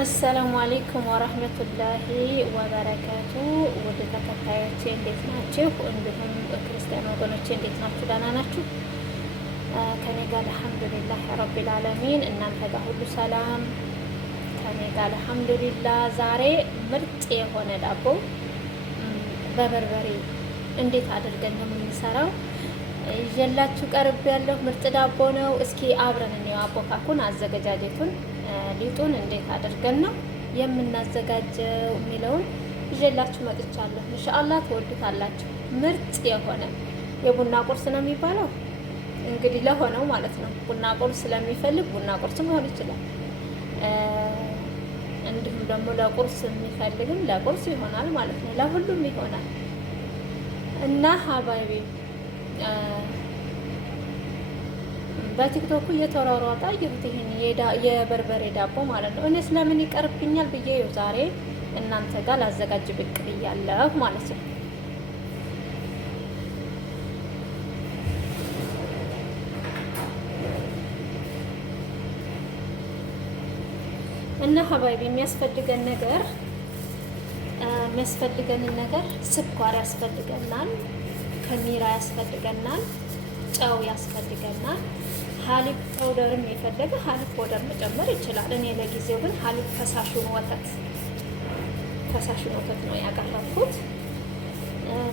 አሰላሙ አሌይኩም ወረህመቱላሂ ወበረካቱ። ወደ ተከታዮቼ እንዴት ናችሁ? እንዲሁም ክርስቲያን ወገኖቼ እንዴት ናችሁ? ደህና ናችሁ? ከኔ ጋር አልሐምዱሊላህ ረቢል ዓለሚን። እናንተ ጋር ሁሉ ሰላም? ከኔ ጋር አልሐምዱሊላህ። ዛሬ ምርጥ የሆነ ዳቦ በበርበሬ እንዴት አድርገን ነው የምንሰራው ይዤላችሁ ቀርብ ያለሁ ምርጥ ዳቦ ነው። እስኪ አብረን እንየው አቦካኩን፣ አዘገጃጀቱን፣ ሊጡን እንዴት አድርገን ነው የምናዘጋጀው የሚለውን ይዤላችሁ መጥቻለሁ። ኢንሻአላህ ትወዱታላችሁ። ምርጥ የሆነ የቡና ቁርስ ነው የሚባለው እንግዲህ ለሆነው ማለት ነው። ቡና ቁርስ ስለሚፈልግ ቡና ቁርስ መሆን ይችላል። እንዲሁም ደግሞ ለቁርስ የሚፈልግም ለቁርስ ይሆናል ማለት ነው። ለሁሉም ይሆናል እና ሀባይቢ በቲክቶኩ እየተሯሯጠ አየሁት ይሄን የበርበሬ ዳቦ ማለት ነው። እኔ ስለምን ይቀርብኛል ብዬ ዛሬ እናንተ ጋር ላዘጋጅ ብቅ ብያለሁ ማለት ነው። እና ሀባይቢ የሚያስፈልገንን ነገር ስኳር ያስፈልገናል፣ ከሚራ ያስፈልገናል፣ ጨው ያስፈልገናል። ሀሊብ ፓውደርም የፈለገ ሀሊብ ፓውደር መጨመር ይችላል። እኔ ለጊዜው ግን ሀሊብ ፈሳሹን ወተት ነው ያቀረብኩት።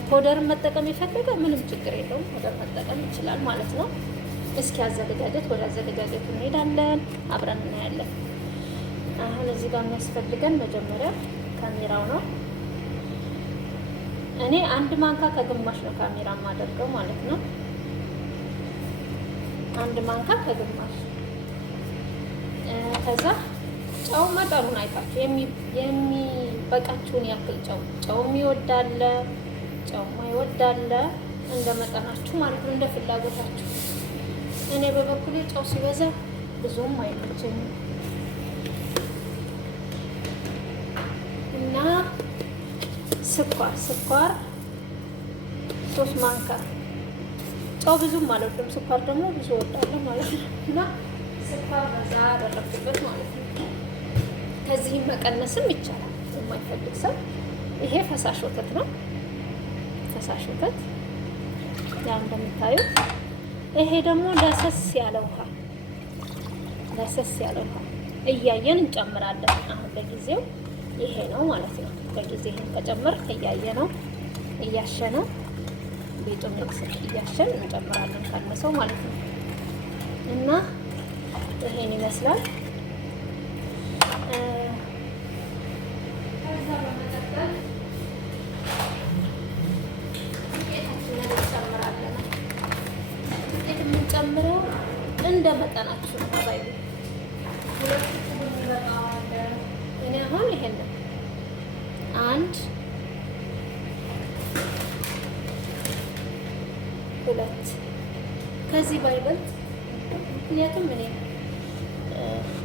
ፓውደርን መጠቀም የፈለገ ምንም ችግር የለውም፣ ፓውደር መጠቀም ይችላል ማለት ነው። እስኪ ወደ አዘገጃጀቱ እንሄዳለን፣ አብረን እናያለን። አሁን እዚህ ጋር የሚያስፈልገን መጀመሪያ ካሜራው ነው። እኔ አንድ ማንካ ከግማሽ ነው ካሜራ የማደርገው ማለት ነው። አንድ ማንካ ከግማሽ። ከዛ ጨው መጠኑን አይታችሁ የሚበቃችሁን ያክል ጨው የሚወዳለ ጨው ማይወዳለ እንደ መጠናችሁ ማለት ነው፣ እንደ ፍላጎታችሁ። እኔ በበኩሌ ጨው ሲበዛ ብዙም አይመቸኝም እና ስኳር 3 ማንካ። ጨው ብዙም አልወድም፣ ስኳር ደግሞ ብዙ እወዳለሁ ማለት ነው። እና ስኳር በዛ አደረግኩበት ማለት ነው። ከዚህም መቀነስም ይቻላል የማይፈልግ ሰው። ይሄ ፈሳሽ ወተት ነው፣ ፈሳሽ ወተት ያው እንደምታዩት። ይሄ ደግሞ ለሰስ ያለ ውሃ እያየን እንጨምራለን። አሁን ለጊዜው ይሄ ነው ማለት ነው። በጊዜ ይሄን ከጨመር እያየ ነው እያሸ ነው ቤቱን እያሸን እንጨምራለን ካነሰው ማለት ነው። እና ይሄን ይመስላል። ከዛ በመቀጠል ዱቄታችንን እንጨምራለን። ዱቄት የምንጨምረው እንደ መጠናችሁ ነው ባይ ሁለት ይበቃዋል። እኔ አሁን ይሄን አንድ 2 ከዚህ ባይበልጥ፣ ምክንያቱም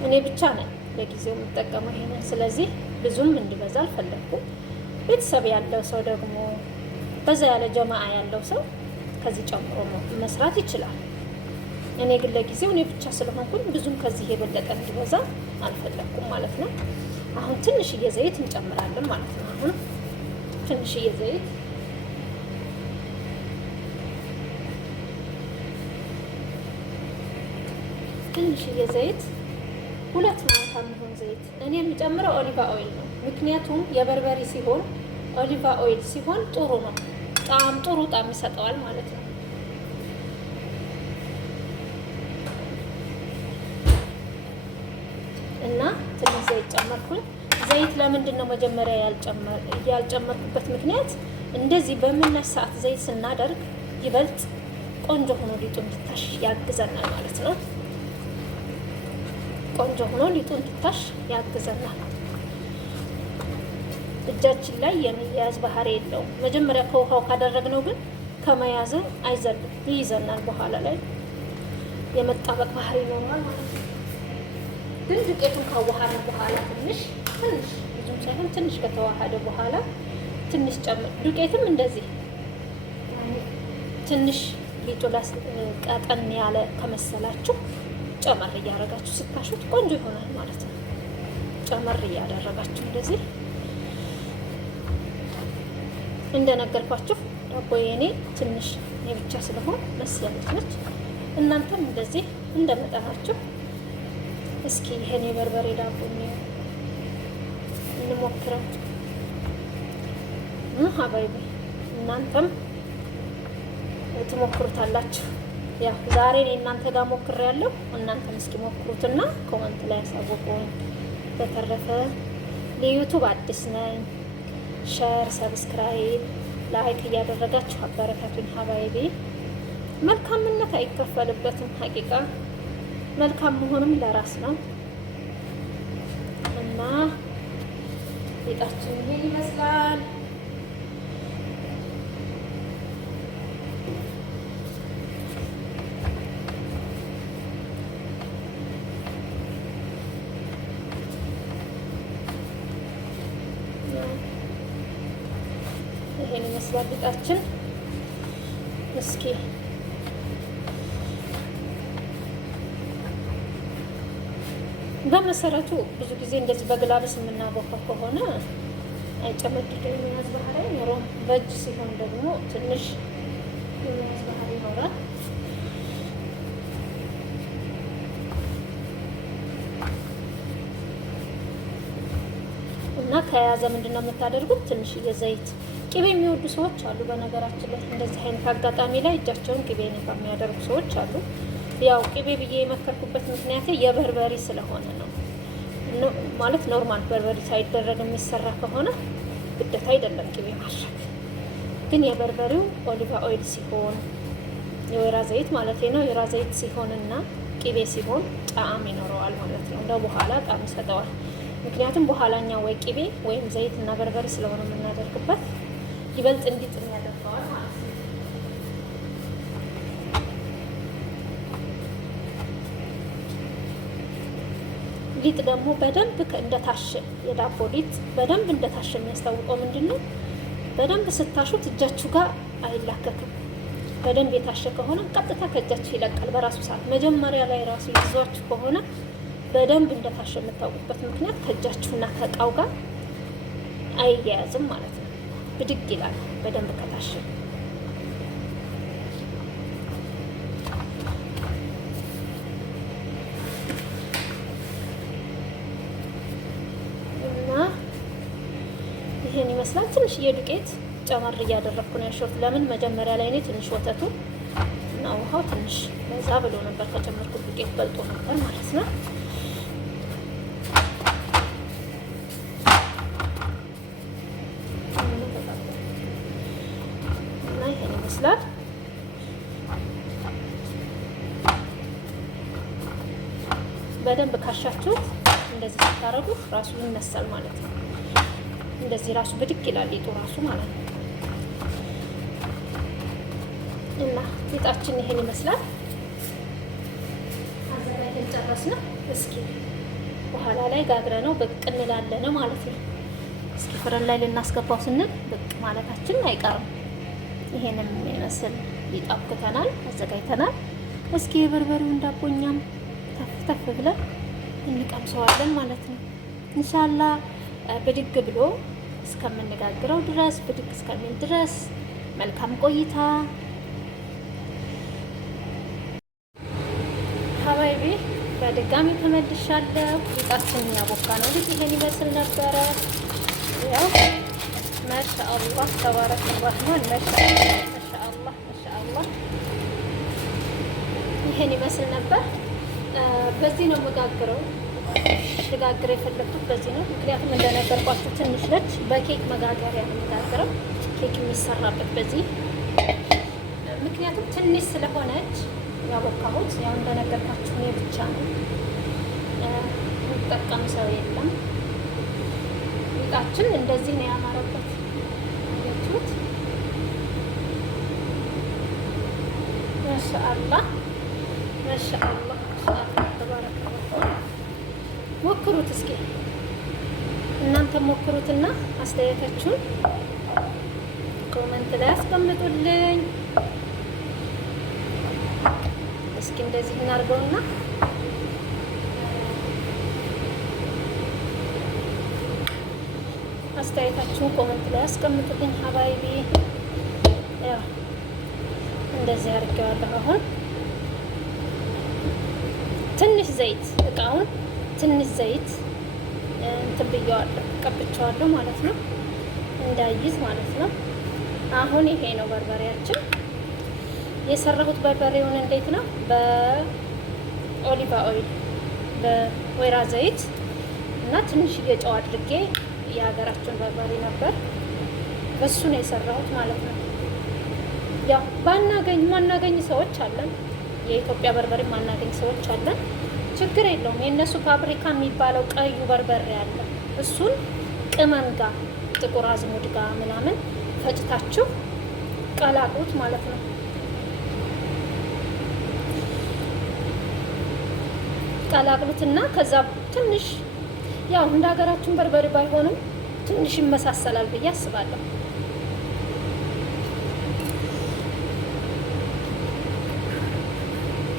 እኔ ብቻ ነኝ ለጊዜው የምጠቀመው ይሄንን። ስለዚህ ብዙም እንዲበዛ አልፈለኩም። ቤተሰብ ያለው ሰው ደግሞ በዛ ያለ ጀማዓ ያለው ሰው ከዚህ ጨምሮ መስራት ይችላል። እኔ ግን ለጊዜው እኔ ብቻ ስለሆንኩኝ ብዙም ከዚህ የበለጠ እንዲበዛ አልፈለኩም ማለት ነው። አሁን ትንሽዬ ዘይት እንጨምራለን ማለት ነው። አሁን ትንሽዬ ዘይት ትንሽዬ ዘይት 2 ማንካ የሚሆን ዘይት። እኔ የምጨምረው ኦሊቫ ኦይል ነው። ምክንያቱም የበርበሬ ሲሆን ኦሊቫ ኦይል ሲሆን ጥሩ ነው፣ ጥሩ ጣዕም ይሰጠዋል ማለት ነው። እና ትንሽ ዘይት ጨመርኩኝ። ዘይት ለምንድን ነው መጀመሪያ ያልጨመርኩበት ምክንያት፣ እንደዚህ በምናሽ ሰዓት ዘይት ስናደርግ ይበልጥ ቆንጆ ሆኖ ሊጡ እንዲታሽ ያግዘናል ማለት ነው። ቆንጆ ሆኖ ሊጡ እንዲታሽ ያግዘናል። እጃችን ላይ የሚያያዝ ባህሪ የለውም። መጀመሪያ ከውሃው ካደረግነው ግን ከመያዝ አይዘልም፣ ይይዘናል። በኋላ ላይ የመጣበቅ ባህሪ ይኖረዋል ማለት ነው። ግን ዱቄቱን ካዋሃደ በኋላ ትንሽ ብዙም ሳይሆን ትንሽ ከተዋሃደ በኋላ ትንሽ ጨምር። ዱቄትም እንደዚህ ትንሽ ሊጡ ቀጠን ያለ ከመሰላችሁ ጨመር እያደረጋችሁ ስታሹት ቆንጆ ይሆናል ማለት ነው። ጨመር እያደረጋችሁ እንደዚህ እንደነገርኳችሁ ዳቦ የኔ ትንሽ የብቻ ስለሆን መስያለች ነች። እናንተም እንደዚህ እንደመጠናችሁ እስኪ ይሄን የበርበሬ ዳቦ እንሞክረው። ሀባይቢ እናንተም ትሞክሩታላችሁ። ያው ዛሬ እኔ እናንተ ጋር ሞክሬያለሁ። እናንተም እስኪ ሞክሩትና ኮመንት ላይ ያሳውቁኝ። በተረፈ ለዩቱብ አዲስ ነኝ። ሸር፣ ሰብስክራይብ፣ ላይክ እያደረጋችሁ አበረታቱኝ ሀባይቢ። መልካምነት አይከፈልበትም። ሀቂቃ መልካም መሆንም ለራስ ነው እና ሊጣችን ይሄን ይመስላል። ይሄን ይመስላል ሊጣችን። እስኪ በመሰረቱ ብዙ ጊዜ እንደዚህ በግላብስ የምናቦካው ከሆነ አይጨመድድም የሚያዝ ባህሪ አይኖረውም። በእጅ ሲሆን ደግሞ ትንሽ የሚያዝ ባህሪ ይኖራል። እና ከያዘ ምንድን ነው የምታደርጉት? ትንሽዬ ዘይት። ቅቤ የሚወዱ ሰዎች አሉ። በነገራችን ላይ እንደዚህ አይነት አጋጣሚ ላይ እጃቸውን ቅቤ ነካ የሚያደርጉ ሰዎች አሉ። ያው ቅቤ ብዬ የመከርኩበት ምክንያት የበርበሬ ስለሆነ ነው። ማለት ኖርማል በርበሬ ሳይደረግ የሚሰራ ከሆነ ግዴታ አይደለም ቅቤ ማድረግ። ግን የበርበሬው ኦሊቫ ኦይል ሲሆን የወይራ ዘይት ማለት ነው። የወይራ ዘይት ሲሆንና ቅቤ ሲሆን ጣዕም ይኖረዋል ማለት ነው። እንደ በኋላ ጣዕም ይሰጠዋል። ምክንያቱም በኋላኛ ወይ ቅቤ ወይም ዘይት እና በርበሬ ስለሆነ የምናደርግበት ይበልጥ እንዲጥም ያደርገዋል ማለት ነው። ሊጥ ደግሞ በደንብ እንደታሸ የዳቦ ሊጥ በደንብ እንደታሸ የሚያስታውቀው ምንድን ነው? በደንብ ስታሹት እጃችሁ ጋር አይላከክም። በደንብ የታሸ ከሆነ ቀጥታ ከእጃችሁ ይለቃል በራሱ ሰዓት። መጀመሪያ ላይ ራሱ ይዟችሁ ከሆነ በደንብ እንደታሸ የምታውቁበት ምክንያት ከእጃችሁና ከእቃው ጋር አይያያዝም ማለት ነው። ብድግ ይላል በደንብ ከታሸ። እና ይሄን ይመስላል። ትንሽዬ ዱቄት ጨመር እያደረግኩ ነው ያሸሁት። ለምን መጀመሪያ ላይ እኔ ትንሽ ወተቱ እና ውሃው ትንሽ በዛ ብሎ ነበር። ከጨመርኩት ዱቄት በልጦ ነበር ማለት ነው። እና ይሄን ይመስላል። በደንብ ካሻችሁት እንደዚህ ስታረጉ ራሱ ይነሳል ማለት ነው። እንደዚህ ራሱ ብድግ ይላል ሊጡ ራሱ ማለት ነው። እና ሊጣችን ይሄን ይመስላል። አዘጋጅተን ጨረስን። እስኪ በኋላ ላይ ጋግረ ነው ብቅ እንላለን ማለት ነው። እስኪ ፍረን ላይ ልናስገባው ስንል ብቅ ማለታችን አይቀርም። ይሄንን የሚመስል ሊጥ አብክተናል፣ አዘጋጅተናል። እስኪ የበርበሬውን ዳቦኛም ተፍ ተፍ ብለን እንቀምሰዋለን ማለት ነው። ኢንሻአላህ ብድግ ብሎ እስከምንጋግረው ድረስ ብድግ እስከሚል ድረስ መልካም ቆይታ ሀባይቢ። በድጋሚ ተመልሻለሁ። ሊጣችንን ያቦካ ነው ልጅ ይሄን ይመስል ነበረ። ያው ማሻአላህ ተባረከ ረህማን ማሻአላህ ማሻአላህ ይሄን ይመስል ነበር። በዚህ ነው መጋግረው ልጋግር የፈለኩት በዚህ ነው። ምክንያቱም እንደነገርኳችሁ ትንሽ ነች። በኬክ መጋገሪያ ነው የምጋግረው ኬክ የሚሰራበት በዚህ። ምክንያቱም ትንሽ ስለሆነች ያቦካሁት ያው እንደነገርኳችሁ እኔ ብቻ ነው የሚጠቀም ሰው የለም። ሊጣችን እንደዚህ ነው ያማረበት። ያችሁት ማሻአላህ ማሻአላህ ተባረከ። ሞክሩት እስኪ እናንተ ሞክሩትና አስተያየታችሁን ኮሜንት ላይ አስቀምጡልኝ። እስኪ እንደዚህ እናድርገውና አስተያየታችሁን ኮመንት ላይ አስቀምጡልኝ ሀባይቢ። ያው እንደዚህ አድርጌዋለሁ። አሁን ትንሽ ዘይት እቃውን ትንሽ ዘይት እንትን ብየዋለሁ፣ ቀብቼዋለሁ ማለት ነው፣ እንዳይዝ ማለት ነው። አሁን ይሄ ነው በርበሬያችን። የሰራሁት በርበሬውን እንዴት ነው? በኦሊቫ ኦይል በወይራ ዘይት እና ትንሽዬ ጨው አድርጌ የሀገራችን በርበሬ ነበር፣ በሱ ነው የሰራሁት ማለት ነው። ያው ማናገኝ ሰዎች አለን፣ የኢትዮጵያ በርበሬ ማናገኝ ሰዎች አለን። ችግር የለውም። የእነሱ ፋብሪካ የሚባለው ቀዩ በርበሬ አለ። እሱን ቅመም ጋር ጥቁር አዝሙድ ጋር ምናምን ፈጭታችሁ ቀላቅሉት ማለት ነው። ቀላቅሉትና ከዛ ትንሽ ያው እንደ ሀገራችን በርበሬ ባይሆንም ትንሽ ይመሳሰላል ብዬ አስባለሁ።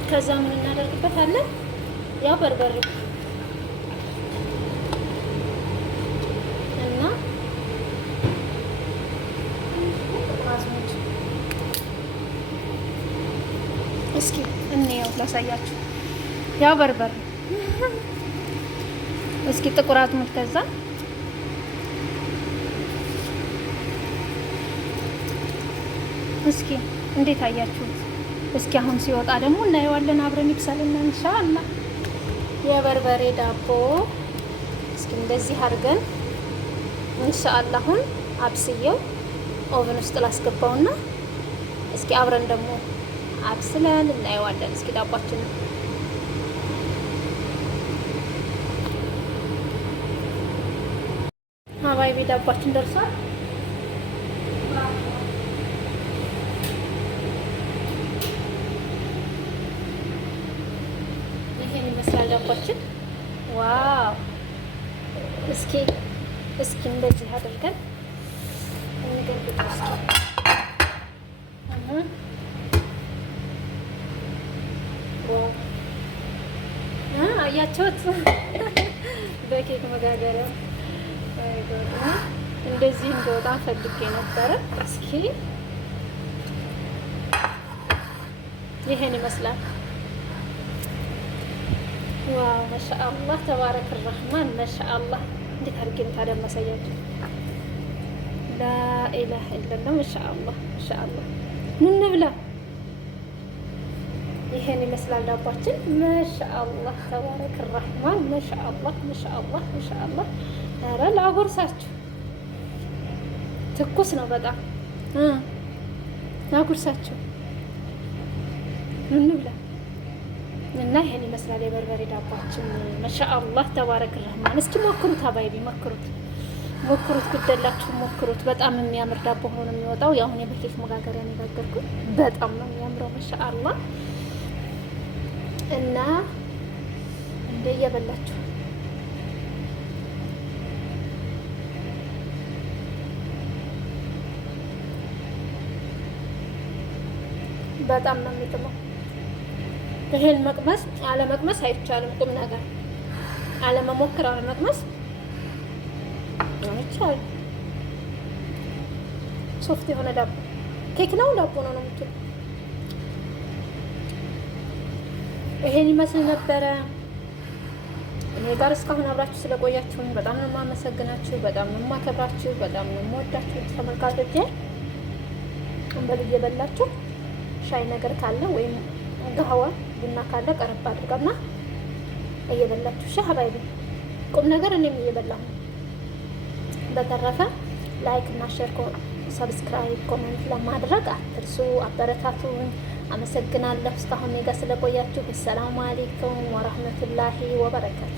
ከዛ ምን እናደርግበታለን? ያው በርበሬ እና አዝሙድ እስኪ እንየው ላሳያችሁ። ያው በርበሬ እስኪ ጥቁር አዝሙድ ከዛ እስኪ እንዴት አያችሁት? እስኪ አሁን ሲወጣ ደግሞ እናየዋለን አብረን ይብሰልና ኢንሻአላህ። የበርበሬ ዳቦ እስኪ እንደዚህ አድርገን ኢንሻአላህ አሁን አብስየው ኦቨን ውስጥ ላስገባውና እስኪ አብረን ደግሞ አብስለን እናየዋለን። እስኪ ዳቦአችን ሀባይቢ ዳቦአችን ደርሷል። ይሄን ይመስላል ዳቦአችን። ዋው! እስኪ እንደዚህ አድርገን እንገልብጠው እስኪ። አያችሁት? በኬክ መጋገሪያ እንደዚህ እንደወጣ ፈልጌ ነበረ። እስኪ ይሄን ይመስላል። ዋው ማሻአላህ ተባረክ الرحمن ማሻአላህ። እንዴት አድርጌ ታዲያ ማሳያችሁ? ላኢላህ ኢላላህ ማሻአላህ ማሻአላህ። ምን እንብላ? ይሄን ይመስላል ዳቦአችን። ማሻአላህ ተባረክ الرحمن ማሻአላህ ማሻአላህ ማሻአላህ። ኧረ ላጉርሳችሁ፣ ትኩስ ነው በጣም ላጉርሳችሁ። ምን እንብላ? እና ይሄን ይመስላል የበርበሬ ዳቦአችን። ማሻአላህ ተባረክ الرحمن። እስኪ ሞክሩት ሀባይቢ፣ ሞክሩት ግደላችሁ ሞክሩት። በጣም የሚያምር ዳቦ ሆኖ የሚወጣው። ያው እኔ በኬክ መጋገሪያ ነው የጋገርኩት። በጣም ነው የሚያምረው ማሻአላህ። እና እንደየበላችሁ በጣም ነው የሚጥመው። ይሄን መቅመስ አለመቅመስ አይቻልም። ቁም ነገር አለመሞከር አለመቅመስ አይቻልም። ሶፍት የሆነ ዳቦ ኬክ ነው ዳቦ ነው የምትሉ። ይሄን ይመስል ነበረ። እኔ ጋር እስካሁን አብራችሁ ስለቆያችሁኝ በጣም ነው የማመሰግናችሁ፣ በጣም ነው የማከብራችሁ፣ በጣም ነው የምወዳችሁ ተመልካቾቼ። እንበል እየበላችሁ ሻይ ነገር ካለ ወይም ገህዋ ቡና ካለ ቀረብ አድርጋና እየበላችሁ ሻህ ሀባይቢ ቁም ነገር እኔም እየበላሁ። በተረፈ ላይክ እና ሼር፣ ሰብስክራይብ፣ ኮሜንት ለማድረግ አትርሱ። አበረታቱን። አመሰግናለሁ እስካሁን እኔ ጋር ስለቆያችሁ። ሰላም አለይኩም ወራህመቱላሂ ወበረካቱ።